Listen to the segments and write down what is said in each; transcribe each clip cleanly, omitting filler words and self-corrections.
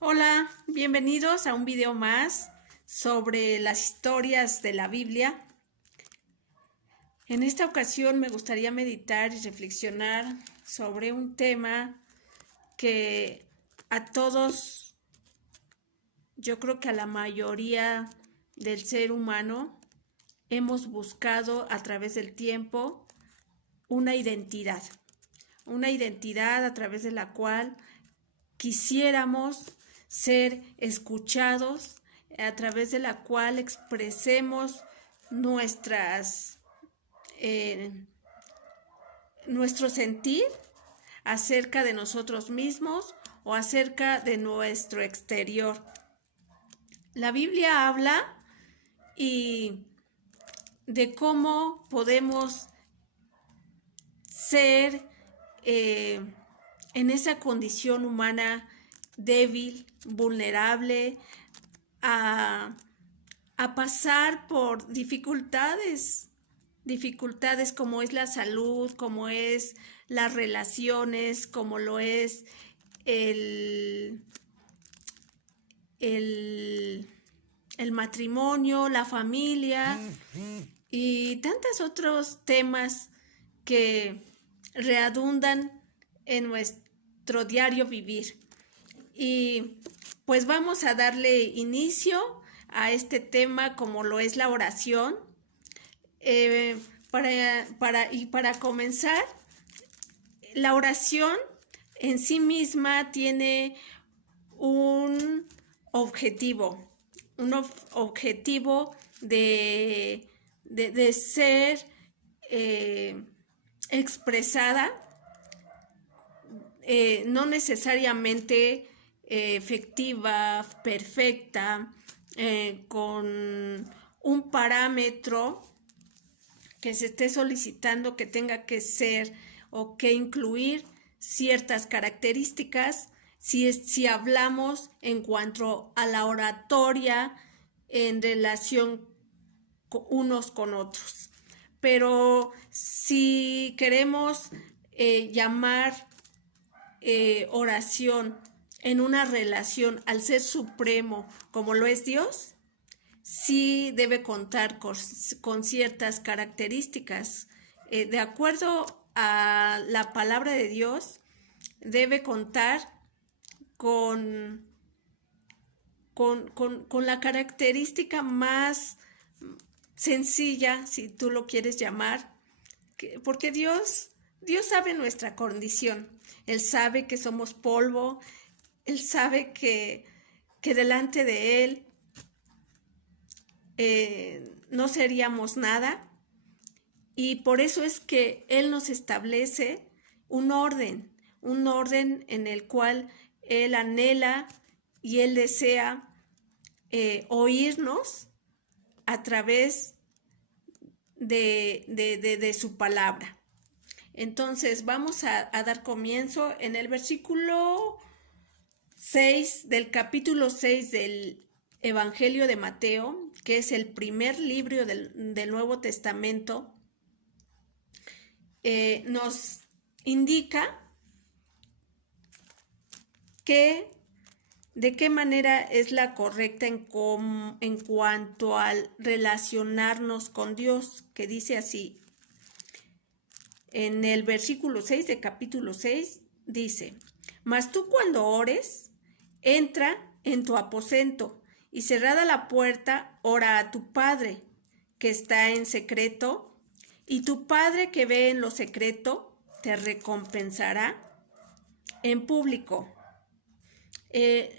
Hola, bienvenidos a un video más sobre las historias de la Biblia. En esta ocasión me gustaría meditar y reflexionar sobre un tema que a todos, yo creo que a la mayoría del ser humano, hemos buscado a través del tiempo una identidad a través de la cual quisiéramos ser escuchados, a través de la cual expresemos nuestras, eh, nuestro sentir acerca de nosotros mismos o acerca de nuestro exterior. La Biblia habla y de cómo podemos ser en esa condición humana débil, vulnerable, a, a pasar por dificultades como es la salud, como es las relaciones, como lo es el, el, el matrimonio, la familia y tantos otros temas que redundan en nuestro diario vivir. Y pues vamos a darle inicio a este tema como lo es la oración. Para comenzar, la oración en sí misma tiene un objetivo, de ser expresada, no necesariamente efectiva, perfecta, con un parámetro que se esté solicitando que tenga que ser o que incluir ciertas características si hablamos en cuanto a la oratoria en relación unos con otros. Pero si queremos llamar oración en una relación al Ser Supremo como lo es Dios, sí debe contar con ciertas características. De acuerdo a la palabra de Dios, debe contar con, con la característica más sencilla, si tú lo quieres llamar, porque Dios sabe nuestra condición. Él sabe que somos polvo, Él sabe que delante de Él no seríamos nada, y por eso es que Él nos establece un orden en el cual Él anhela y Él desea oírnos a través de su palabra. Entonces vamos a dar comienzo en el versículo 6 del capítulo 6 del Evangelio de Mateo, que es el primer libro del Nuevo Testamento. Nos indica que de qué manera es la correcta en cuanto al relacionarnos con Dios, que dice así. En el versículo 6 del capítulo 6 dice: mas tú cuando ores, entra en tu aposento y cerrada la puerta, ora a tu Padre que está en secreto, y tu Padre que ve en lo secreto te recompensará en público.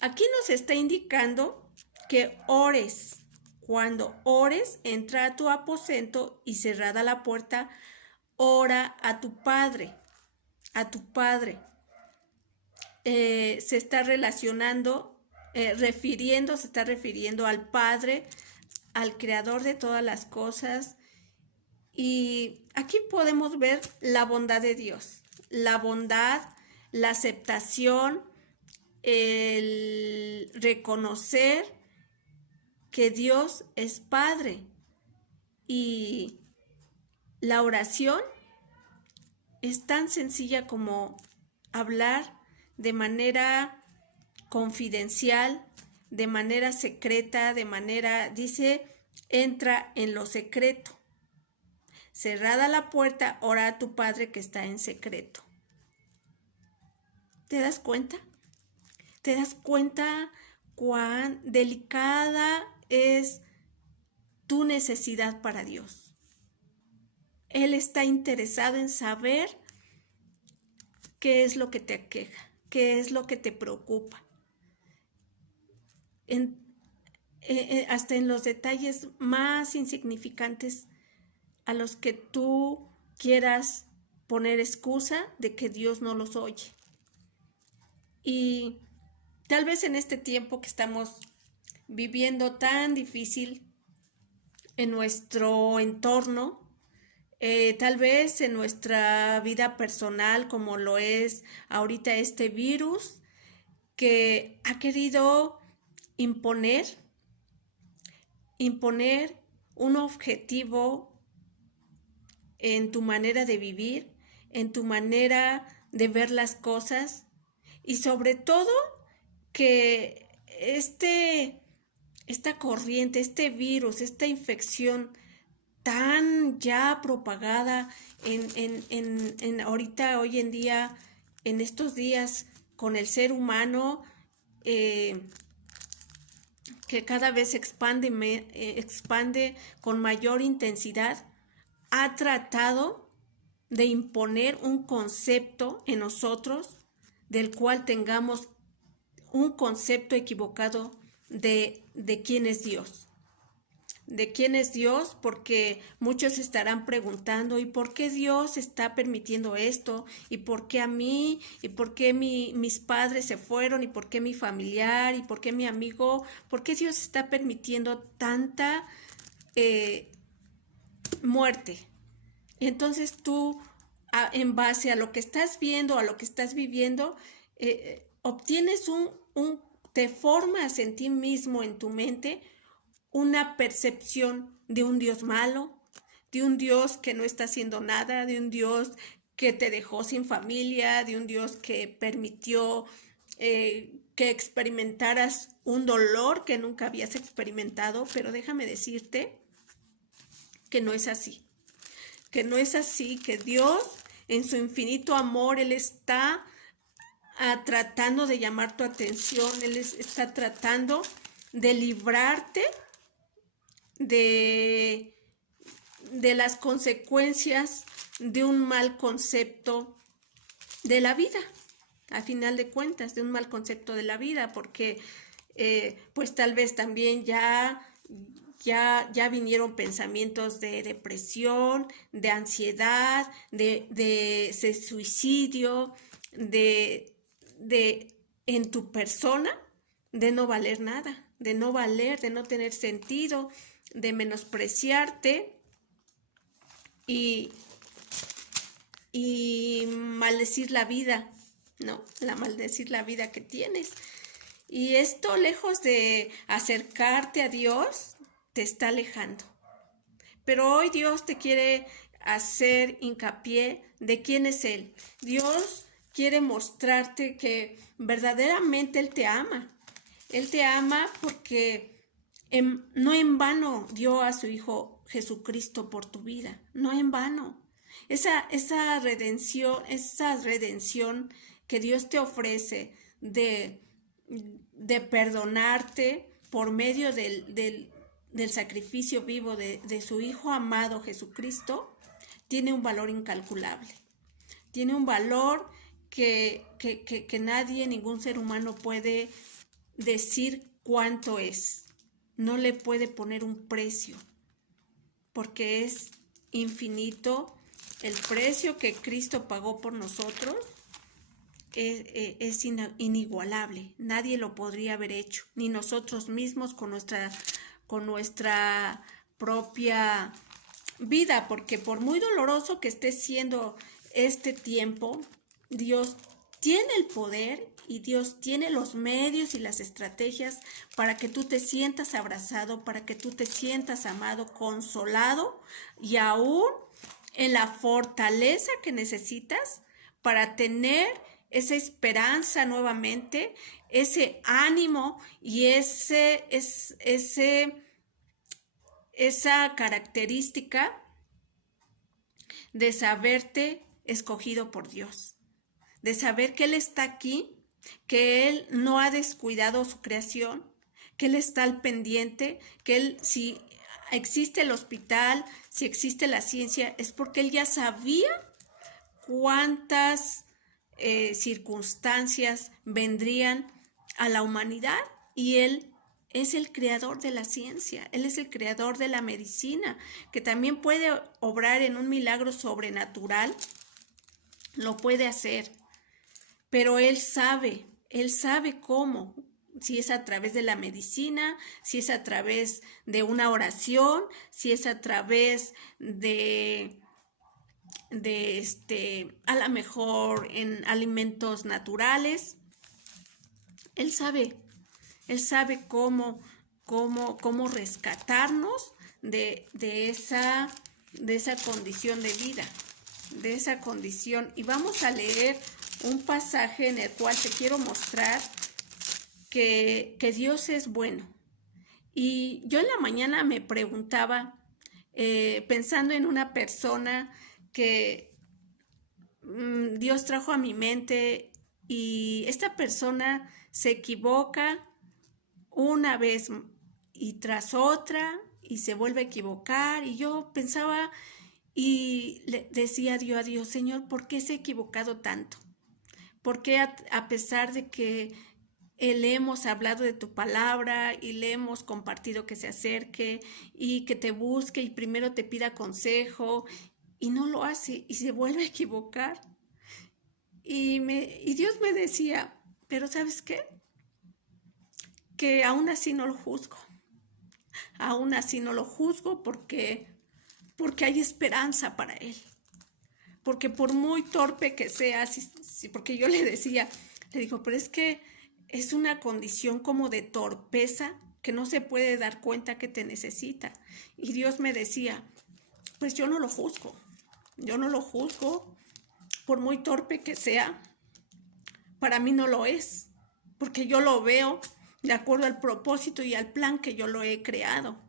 Aquí nos está indicando que ores. Cuando ores, entra a tu aposento y cerrada la puerta, ora a tu Padre. A tu Padre. Se está relacionando, se está refiriendo al Padre, al Creador de todas las cosas. Y aquí podemos ver la bondad de Dios, la bondad, la aceptación, el reconocer que Dios es Padre. Y la oración es tan sencilla como hablar de manera confidencial, de manera secreta, dice, entra en lo secreto. Cerrada la puerta, ora a tu Padre que está en secreto. ¿Te das cuenta? ¿Te das cuenta cuán delicada es tu necesidad para Dios? Él está interesado en saber qué es lo que te aqueja, qué es lo que te preocupa. Hasta en los detalles más insignificantes a los que tú quieras poner excusa de que Dios no los oye. Y tal vez en este tiempo que estamos viviendo tan difícil en nuestro entorno, tal vez en nuestra vida personal, como lo es ahorita este virus, que ha querido imponer un objetivo en tu manera de vivir, en tu manera de ver las cosas, y sobre todo que esta corriente, este virus, esta infección tan ya propagada ahorita, hoy en día, en estos días, con el ser humano, que cada vez se expande con mayor intensidad, ha tratado de imponer un concepto en nosotros del cual tengamos un concepto equivocado de quién es Dios. De quién es Dios, porque muchos estarán preguntando, ¿y por qué Dios está permitiendo esto? ¿Y por qué a mí? ¿Y por qué mis padres se fueron? ¿Y por qué mi familiar? ¿Y por qué mi amigo? ¿Por qué Dios está permitiendo tanta muerte? Y entonces tú, en base a lo que estás viendo, a lo que estás viviendo, obtienes te formas en ti mismo, en tu mente, una percepción de un Dios malo, de un Dios que no está haciendo nada, de un Dios que te dejó sin familia, de un Dios que permitió que experimentaras un dolor que nunca habías experimentado. Pero déjame decirte que no es así, que Dios en su infinito amor, Él está tratando de llamar tu atención, Él está tratando de librarte de las consecuencias de un mal concepto de la vida, a final de cuentas, de un mal concepto de la vida, porque pues tal vez también ya vinieron pensamientos de depresión, de ansiedad, de suicidio, en tu persona, de no valer nada, de no tener sentido, de menospreciarte y maldecir la vida, ¿no? Maldecir la vida que tienes. Y esto, lejos de acercarte a Dios, te está alejando. Pero hoy Dios te quiere hacer hincapié de quién es Él. Dios quiere mostrarte que verdaderamente Él te ama. Él te ama porque no en vano dio a su Hijo Jesucristo por tu vida, no en vano. Esa redención que Dios te ofrece de perdonarte por medio del sacrificio vivo de su Hijo amado Jesucristo, tiene un valor incalculable. Tiene un valor que nadie, ningún ser humano puede decir cuánto es. No le puede poner un precio, porque es infinito. El precio que Cristo pagó por nosotros es inigualable. Nadie lo podría haber hecho, ni nosotros mismos con nuestra propia vida, porque por muy doloroso que esté siendo este tiempo, Dios tiene el poder y Dios tiene los medios y las estrategias para que tú te sientas abrazado, para que tú te sientas amado, consolado y aún en la fortaleza que necesitas para tener esa esperanza nuevamente, ese ánimo y esa característica de saberte escogido por Dios, de saber que Él está aquí, que Él no ha descuidado su creación, que Él está al pendiente, que Él, si existe el hospital, si existe la ciencia, es porque Él ya sabía cuántas circunstancias vendrían a la humanidad, y Él es el creador de la ciencia, Él es el creador de la medicina, que también puede obrar en un milagro sobrenatural, lo puede hacer, pero Él sabe cómo, si es a través de la medicina, si es a través de una oración, si es a través de a lo mejor en alimentos naturales. Él sabe cómo rescatarnos de esa condición de vida, de esa condición. Y vamos a leer un pasaje en el cual te quiero mostrar que Dios es bueno. Y yo en la mañana me preguntaba, pensando en una persona que Dios trajo a mi mente, y esta persona se equivoca una vez y tras otra y se vuelve a equivocar, y yo pensaba y le decía a Dios, Señor, ¿por qué se ha equivocado tanto? ¿Por qué a pesar de que le hemos hablado de tu palabra y le hemos compartido que se acerque y que te busque y primero te pida consejo, y no lo hace y se vuelve a equivocar? Y Dios me decía, pero ¿sabes qué? Que aún así no lo juzgo. Aún así no lo juzgo porque hay esperanza para él. Porque por muy torpe que sea, porque yo le digo, pero es que es una condición como de torpeza que no se puede dar cuenta que te necesita. Y Dios me decía, pues yo no lo juzgo. Yo no lo juzgo, por muy torpe que sea, para mí no lo es, porque yo lo veo de acuerdo al propósito y al plan que yo lo he creado.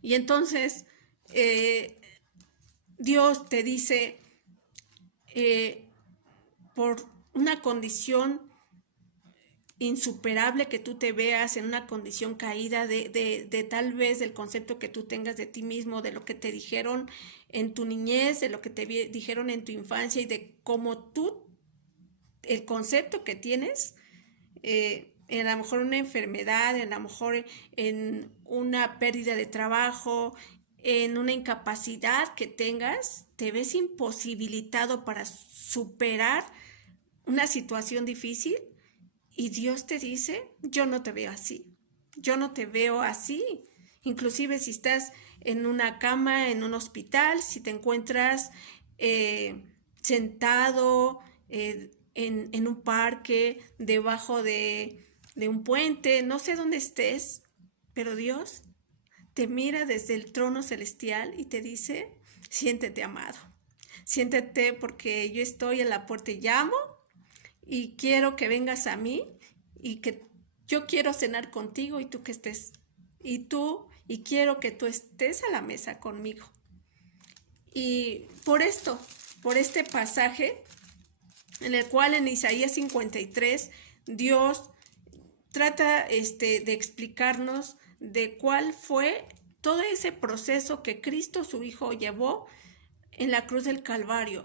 Y entonces Dios te dice, por una condición insuperable que tú te veas, en una condición caída de tal vez del concepto que tú tengas de ti mismo, de lo que te dijeron en tu niñez, de lo que te dijeron en tu infancia, y de cómo tú, el concepto que tienes, en a lo mejor una enfermedad, en a lo mejor en una pérdida de trabajo, en una incapacidad que tengas, te ves imposibilitado para superar una situación difícil, y Dios te dice, yo no te veo así, yo no te veo así. Inclusive si estás en una cama, en un hospital, si te encuentras sentado en un parque, debajo de un puente, no sé dónde estés, pero Dios te mira desde el trono celestial y te dice, siéntete amado, siéntete porque yo estoy en la puerta y llamo, y quiero que vengas a mí, y que yo quiero cenar contigo, y tú que estés, y quiero que tú estés a la mesa conmigo. Y por este pasaje, en el cual en Isaías 53, Dios trata de explicarnos de cuál fue todo ese proceso que Cristo, su Hijo, llevó en la cruz del Calvario.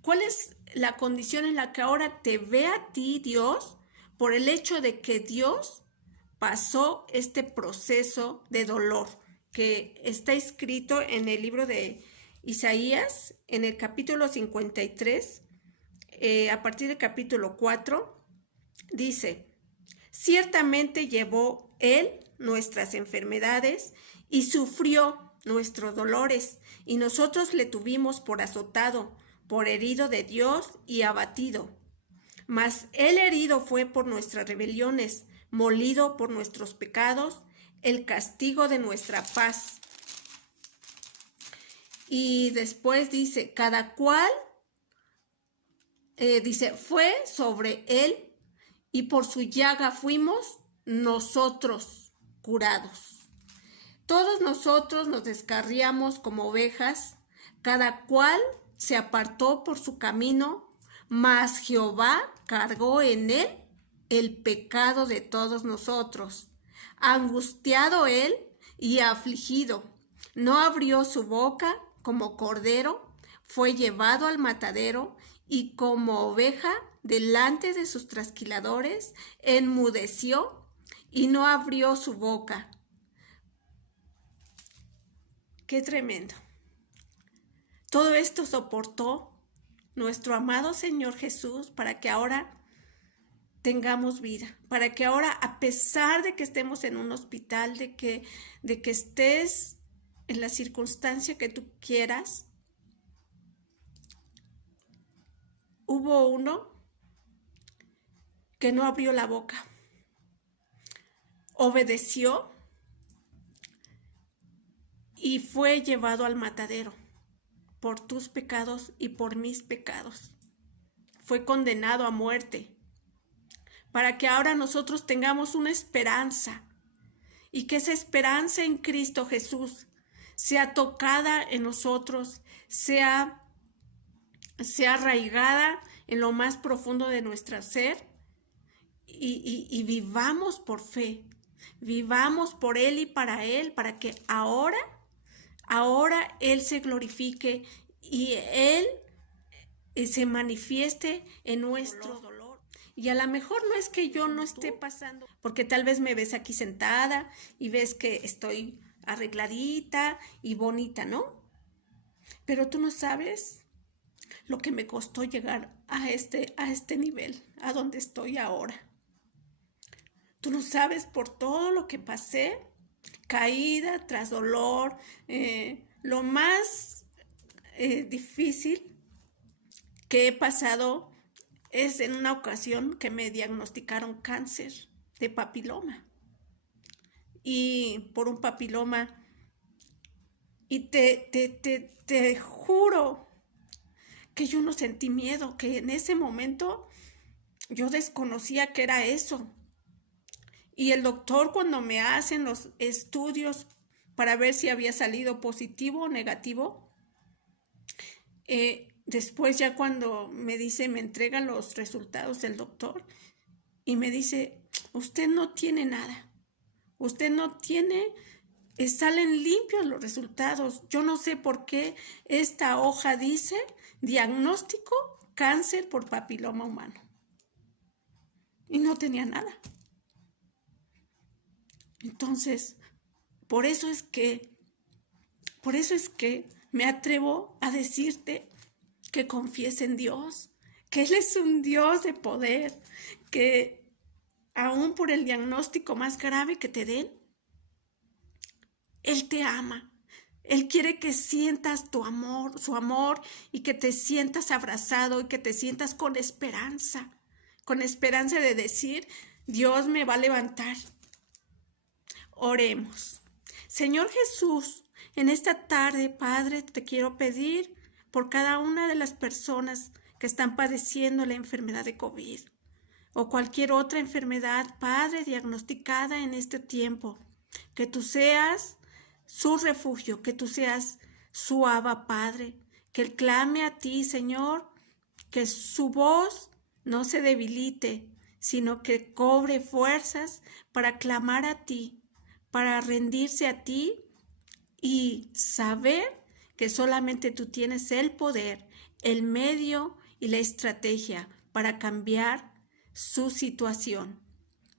¿Cuál es la condición en la que ahora te ve a ti Dios, por el hecho de que Dios pasó este proceso de dolor que está escrito en el libro de Isaías, en el capítulo 53, a partir del capítulo 4, dice, ciertamente llevó Él nuestras enfermedades y sufrió nuestros dolores, y nosotros le tuvimos por azotado, por herido de Dios y abatido. Mas Él herido fue por nuestras rebeliones, molido por nuestros pecados, el castigo de nuestra paz. Y después dice, cada cual dice, fue sobre él y por su llaga fuimos nosotros curados. Todos nosotros nos descarriamos como ovejas, cada cual se apartó por su camino, mas Jehová cargó en él el pecado de todos nosotros. Angustiado él y afligido, no abrió su boca, como cordero, fue llevado al matadero, y como oveja delante de sus trasquiladores, enmudeció y no abrió su boca. ¡Qué tremendo! Todo esto soportó nuestro amado Señor Jesús para que ahora tengamos vida, para que ahora, a pesar de que estemos en un hospital, de que estés en la circunstancia que tú quieras, hubo uno que no abrió la boca, obedeció y fue llevado al matadero por tus pecados y por mis pecados. Fue condenado a muerte para que ahora nosotros tengamos una esperanza y que esa esperanza en Cristo Jesús sea tocada en nosotros, sea arraigada en lo más profundo de nuestro ser y vivamos por fe, vivamos por Él y para Él, para que ahora Él se glorifique y Él se manifieste en nuestro dolor. Y a lo mejor no es que yo no esté pasando, porque tal vez me ves aquí sentada y ves que estoy arregladita y bonita, ¿no? Pero tú no sabes lo que me costó llegar a este nivel, a donde estoy ahora. Tú no sabes por todo lo que pasé, caída tras dolor, lo más difícil que he pasado es en una ocasión que me diagnosticaron cáncer de papiloma. Y por un papiloma, y te juro que yo no sentí miedo, que en ese momento yo desconocía que era eso. Y el doctor, cuando me hacen los estudios para ver si había salido positivo o negativo, después ya cuando me entrega los resultados del doctor y me dice, usted no tiene nada, usted no tiene, salen limpios los resultados. Yo no sé por qué esta hoja dice diagnóstico cáncer por papiloma humano. Y no tenía nada. Entonces, por eso es que me atrevo a decirte que confíes en Dios, que Él es un Dios de poder, que aún por el diagnóstico más grave que te den, Él te ama. Él quiere que sientas su amor, y que te sientas abrazado y que te sientas con esperanza de decir, Dios me va a levantar. Oremos. Señor Jesús, en esta tarde, Padre, te quiero pedir por cada una de las personas que están padeciendo la enfermedad de COVID o cualquier otra enfermedad, Padre, diagnosticada en este tiempo, que tú seas su refugio, que tú seas su Abba, Padre, que Él clame a ti, Señor, que su voz no se debilite, sino que cobre fuerzas para clamar a ti, para rendirse a ti y saber que solamente tú tienes el poder, el medio y la estrategia para cambiar su situación.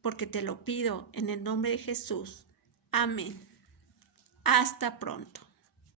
Porque te lo pido en el nombre de Jesús. Amén. Hasta pronto.